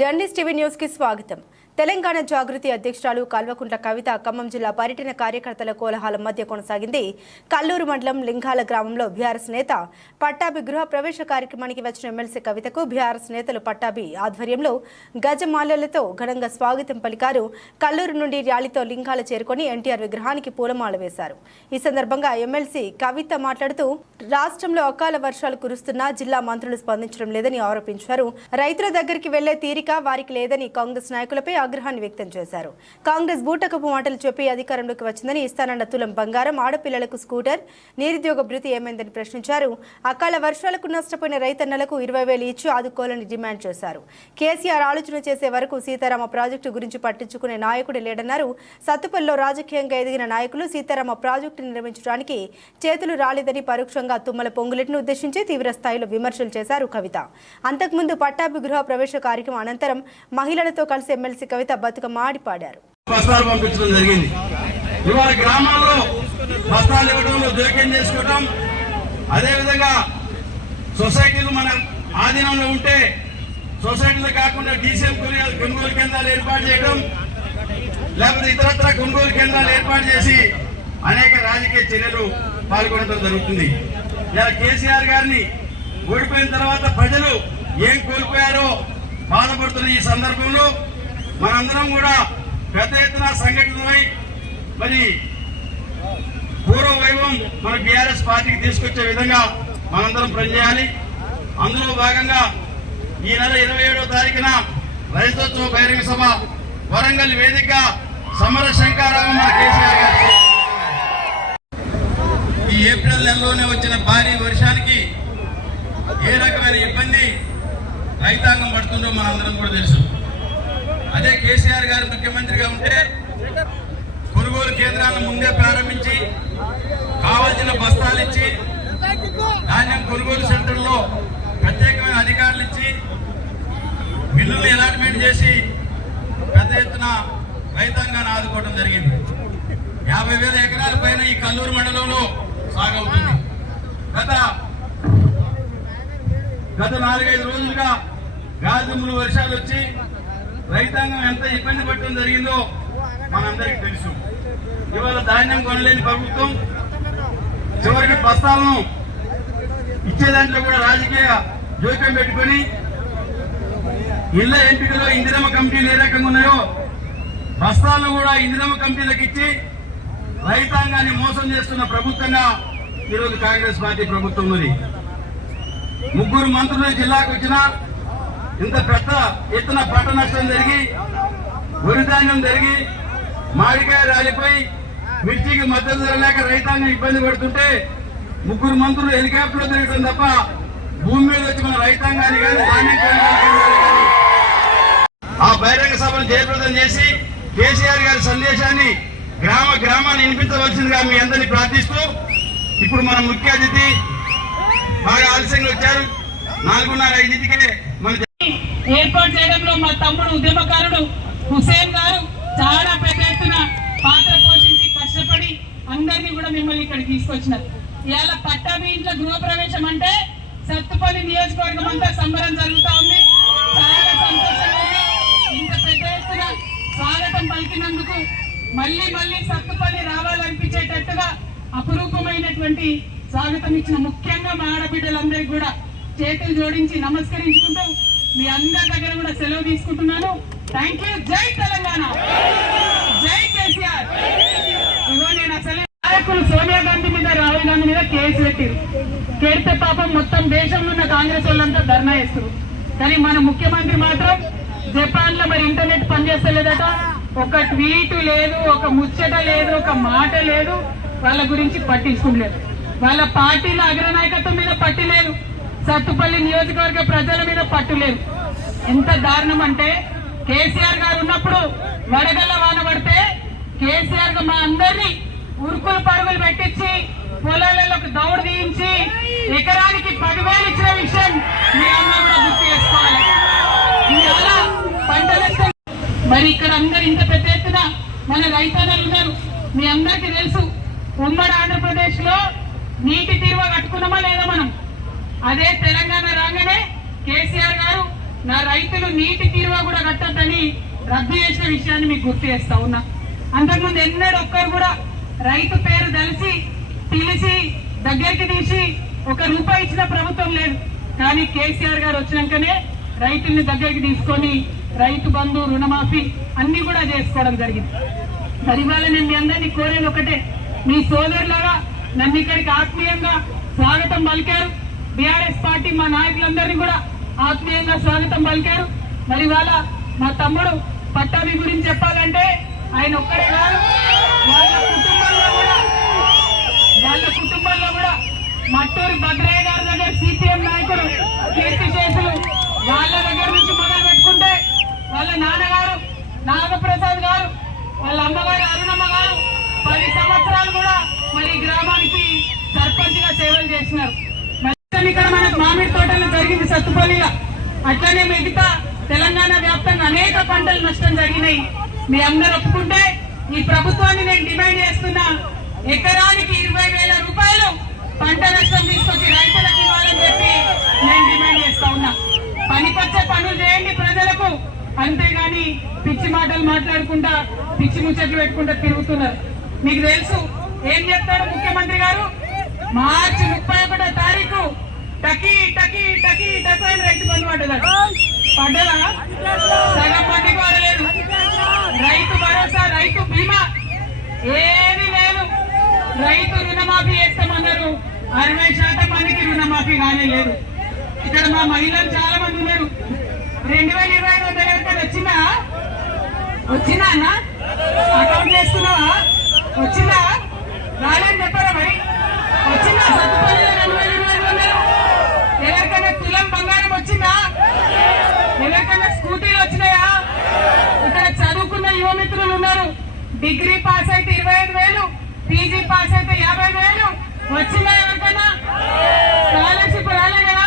Journalist TV న్యూస్కి స్వాగతం. తెలంగాణ జాగృతి అధ్యక్షురాలు కల్వకుంట్ల కవిత ఖమ్మం జిల్లా పర్యటన కార్యకర్తల కోలాహలం మధ్య కొనసాగింది. కల్లూరు మండలం లింగాల గ్రామంలో బీఆర్ఎస్ నేత పట్టాభి గృహ ప్రవేశ కార్యక్రమానికి వచ్చిన ఎమ్మెల్సీ కవితకు బీఆర్ఎస్ నేతలు పట్టాభి ఆధ్వర్యంలో గజమాలలతో ఘనంగా స్వాగతం పలికారు. కల్లూరు నుండి ర్యాలీతో లింగాల చేరుకొని ఎన్టీఆర్ విగ్రహానికి పూలమాల వేశారు. ఈ సందర్భంగా ఎమ్మెల్సీ కవిత మాట్లాడుతూ రాష్ట్రంలో అకాల వర్షాలు కురుస్తున్నా జిల్లా మంత్రులు స్పందించడం లేదని ఆరోపించారు. రైతుల దగ్గరికి వెళ్ళే తీరిక వారికి లేదని కాంగ్రెస్ నాయకులపై ఆగ్రహాన్ని వ్యక్తం చేశారు. కాంగ్రెస్ బూటకపు మాటలు చెప్పి అధికారంలోకి వచ్చిందని ఇస్తానన్న తులం బంగారం ఆడపిల్లలకు స్కూటర్ నిరుద్యోగ భృతి ఏమైందని ప్రశ్నించారు. అకాల వర్షాలకు నష్టపోయిన రైతన్నలకు ఇరవై వేలు ఇచ్చి ఆదుకోవాలని డిమాండ్ చేశారు. కేసీఆర్ ఆలోచన చేసే వరకు సీతారామ ప్రాజెక్టు గురించి పట్టించుకునే నాయకుడు లేడన్నారు. సత్తుపల్లిలో రాజకీయంగా ఎదిగిన నాయకులు సీతారామ ప్రాజెక్టు నిర్మించడానికి చేతులు రాలేదని పరోక్షంగా తుమ్మల పొంగులెట్ను ఉద్దేశించి తీవ్ర స్థాయిలో విమర్శలు చేశారు కవిత. అంతకుముందు పట్టాభి గృహ ప్రవేశ కార్యక్రమం అనంతరం మహిళలతో కలిసి ఎమ్మెల్సీ కవిత బతుకమ్మ ఆడి పాడారు బస్తాలు పంపించడం జరిగింది. ఇవాళ గ్రామాల్లో బస్తాలు ఇవ్వడంలో జోక్యం చేసుకోవటం అదేవిధంగా సొసైటీలు మన ఆధీనంలో ఉంటే సొసైటీలు కాకుండా డీసీఎం కొనుగోలు కేంద్రాలు ఏర్పాటు చేయడం లేకపోతే ఇతరత్ర కొనుగోలు కేంద్రాలు ఏర్పాటు చేసి అనేక రాజకీయ చర్యలు పాల్గొనడం జరుగుతుంది. ఇలా కేసీఆర్ గారిని ఓడిపోయిన తర్వాత ప్రజలు ఏం కోల్పోయారో బాధపడుతున్న ఈ సందర్భంలో మనందరం కూడా పెద్ద ఎత్తున సంఘటితమై మరి పూర్వ వైభవం మన బీఆర్ఎస్ పార్టీకి తీసుకొచ్చే విధంగా మనందరం పనిచేయాలి. అందులో భాగంగా ఈ నెల ఇరవై ఏడో తారీఖున రైతోత్సవ బహిరంగ సభ వరంగల్ వేదిక సమర శంకారావం కేసీఆర్ గారు ఈ ఏప్రిల్ నెలలోనే వచ్చిన భారీ వర్షానికి ఏ రకమైన ఇబ్బంది రైతాంగం పడుతుందో మనందరం కూడా తెలుసు. అదే కేసీఆర్ గారు ముఖ్యమంత్రిగా ఉంటే కొనుగోలు కేంద్రాలను ముందే ప్రారంభించి కావలసిన బస్తాలు ఇచ్చి ధాన్యం కొనుగోలు సెంటర్లో ప్రత్యేకమైన అధికారులు ఇచ్చి మిల్లులు అలాట్మెంట్ చేసి పెద్ద ఎత్తున రైతాంగాన్ని ఆదుకోవడం జరిగింది. యాభై వేల ఎకరాల పైన ఈ కల్లూరు మండలంలో సాగవుతుంది. గత గత నాలుగైదు రోజులుగా గాలిదుమ్ములు వర్షాలు వచ్చి రైతాంగం ఎంత ఇబ్బంది పడటం జరిగిందో మనందరికీ తెలుసు. ఇవాళ ధాన్యం కొనలేని ప్రభుత్వం చివరికి బస్తాలను ఇచ్చే దాంట్లో కూడా రాజకీయ జోక్యం పెట్టుకొని ఇళ్ళ ఎంపికలో ఇందిరమ్మ కమిటీలు ఏ రకంగా ఉన్నాయో బస్తాలను కూడా ఇందిరమ్మ కమిటీలకు ఇచ్చి రైతాంగాన్ని మోసం చేస్తున్న ప్రభుత్వంగా ఈరోజు కాంగ్రెస్ పార్టీ ప్రభుత్వం ఉంది. ముగ్గురు మంత్రులు జిల్లాకు వచ్చినా ఇంత పెద్ద ఎత్తున పంట నష్టం జరిగి వరిధాన్యం జరిగి మామిడికాయ రాలిపోయి మిర్చికి మద్దతు ధర లేక రైతాంగం ఇబ్బంది పడుతుంటే ముగ్గురు మంత్రులు హెలికాప్టర్లో తిరగడం తప్ప భూమి మీద వచ్చి మన రైతాంగాన్ని కానీ ధాన్యం ఆ బహిరంగ సభను జయప్రదం చేసి కేసీఆర్ గారి సందేశాన్ని గ్రామ గ్రామాన్ని వినిపించవలసిందిగా మీ అందరినీ ప్రార్థిస్తూ ఇప్పుడు మన ముఖ్య అతిథి బాగా ఆలస్యంగా వచ్చారు. నాలుగున్నర ఐదింటికే మన ఏర్పాటు చేయడంలో మా తమ్ముడు ఉద్యమకారుడు హుసేన్ గారు చాలా పెద్ద ఎత్తున పాత్ర పోషించి కష్టపడి అందరినీ కూడా మిమ్మల్ని ఇక్కడ తీసుకొచ్చినారు. ఇవాళ పట్టాభి ఇంట్లో గృహప్రవేశం అంటే సత్తుపల్లి నియోజకవర్గం అంతా సంబరం జరుగుతా ఉంది. చాలా సంతోషంగా ఇంత పెద్ద ఎత్తున స్వాగతం పలికినందుకు మళ్ళీ మళ్ళీ సత్తుపల్లి రావాలనిపించేటట్టుగా అపురూపమైనటువంటి స్వాగతం ఇచ్చిన ముఖ్యంగా మా ఆడబిడ్డలందరికీ కూడా చేతులు జోడించి నమస్కరించుకుంటూ మీ అందరి దగ్గర కూడా సెలవు తీసుకుంటున్నాను. థ్యాంక్ యూ జై తెలంగాణ. జై కేసీఆర్. ఇగో నేను అసలు నాయకులు సోనియా గాంధీ మీద రాహుల్ గాంధీ మీద కేసు పెట్టిరు. కేడితే పాపం మొత్తం దేశంలో ఉన్న కాంగ్రెస్ వాళ్ళంతా ధర్నా చేస్తారు. కానీ మన ముఖ్యమంత్రి మాత్రం జపాన్లో మరి ఇంటర్నెట్ పనిచేస్తలేదట. ఒక ట్వీట్ లేదు ఒక ముచ్చట లేదు ఒక మాట లేదు. వాళ్ళ గురించి పట్టించుకోలేదు. వాళ్ళ పార్టీల అగ్రనాయకత్వం మీద పట్టి లేదు. సత్తుపల్లి నియోజకవర్గ ప్రజల మీద పట్టు లేదు. ఎంత దారుణం అంటే కేసీఆర్ గారు ఉన్నప్పుడు వడగల్ల వాన పడితే కేసీఆర్ మా అందరినీ ఉరుకులు పరుగులు పెట్టించి పొలాలలోకి దౌడు తీయించి ఎకరానికి పదివేలు ఇచ్చిన విషయం మీ అన్న కూడా గుర్తు చేసుకోవాలి. ఇవాళ పంట నష్టం. మరి ఇక్కడ అందరు ఇంత పెద్ద ఎత్తున మన రైతన్నలు ఉన్నారు. మీ అందరికీ తెలుసు ఉమ్మడి ఆంధ్రప్రదేశ్లో నీటి తీరువ కట్టుకున్నామా లేదా మనం? అదే తెలంగాణ రాగానే కేసీఆర్ గారు నా రైతులు నీటి తీరువ కూడా కట్టద్దని రద్దు చేసిన విషయాన్ని మీకు గుర్తు చేస్తా ఉన్నా. అంతకుముందు ఎన్నడూ ఒక్కరు కూడా రైతు పేరు తెలిసి పిలిచి దగ్గరికి తీసి ఒక రూపాయి ఇచ్చిన ప్రభుత్వం లేదు. కానీ కేసీఆర్ గారు వచ్చినాకనే రైతుల్ని దగ్గరికి తీసుకొని రైతు బంధు రుణమాఫీ అన్ని కూడా చేసుకోవడం జరిగింది. మరి ఇవాళ నేను మీ అందరినీ కోరేది ఒకటే. మీ సోదరులాగా నన్ను ఇక్కడికి ఆత్మీయంగా స్వాగతం పలికారు. బీఆర్ఎస్ పార్టీ మా నాయకులందరినీ కూడా ఆత్మీయంగా స్వాగతం పలికారు. మరి వాళ్ళ మా తమ్ముడు పట్టాభి గురించి చెప్పాలంటే ఆయన ఒక్కడే కాదు వాళ్ళ కుటుంబంలో కూడా వాళ్ళ కుటుంబంలో కూడా మట్టూరి భద్రయ్య గారి దగ్గర సిపిఎం నాయకుడు కీర్తి చేసులు వాళ్ళ దగ్గర నుంచి మొదలు పెట్టుకుంటే వాళ్ళ నాన్నగారు నాగప్రసాద్ గారు వాళ్ళ అమ్మగారు అరుణమ్మ గారు పది సంవత్సరాలు కూడా మరి ఈ గ్రామానికి సర్పంచ్గా సేవలు చేసినారు. పంటలు జరిగింది సత్తుపల్లిలో. అట్లనే మిగతా తెలంగాణ వ్యాప్తంగా అనేక పంటలు నష్టం జరిగినాయి. మీ అందరు ఒప్పుకుంటే ఈ ప్రభుత్వాన్ని నేను డిమాండ్ చేస్తున్నా. ఎకరానికి ఇరవై వేల రూపాయలు పంట నష్టం తీసుకొచ్చి రైతులకు ఇవ్వాలని చెప్పి నేను డిమాండ్ చేస్తా ఉన్నా. పనికొచ్చే పనులు చేయండి ప్రజలకు. అంతేగాని పిచ్చి మాటలు మాట్లాడుకుంటా పిచ్చి ముచ్చట్లు పెట్టుకుంటా తిరుగుతున్నారు. మీకు తెలుసు ఏం చెప్తారు ముఖ్యమంత్రి గారు? మార్చి ముప్పై ఒకటో తారీఖు టకీ టకీ టకీ టకీ అని రైతు బంధు పడ్డదట పడ్డదా? సగం మందికి పడలేదు. రైతు భరోసా రైతు బీమా. ఏది లేదు. రైతు రుణమాఫీ చేస్తామన్నారు. అరవై శాతం మందికి రుణమాఫీ కానీ లేదు. ఇక్కడ మా మహిళలు చాలా మంది ఉన్నారు. రెండు వేల ఇరవై ఐదు వందల ఎవరికైనా వచ్చిందా? వచ్చిందా అన్న? అకౌంట్ వేసుకున్నావా వచ్చిందా? రాలేని చెప్పారా? యువ మిత్రులు ఉన్నారు. డిగ్రీ పాస్ అయితే ఇరవై ఐదు వేలు పీజీ పాస్ అయితే యాభై వేలు. వచ్చిందా ఎవరికన్నా స్కాలర్షిప్ రాలే కదా.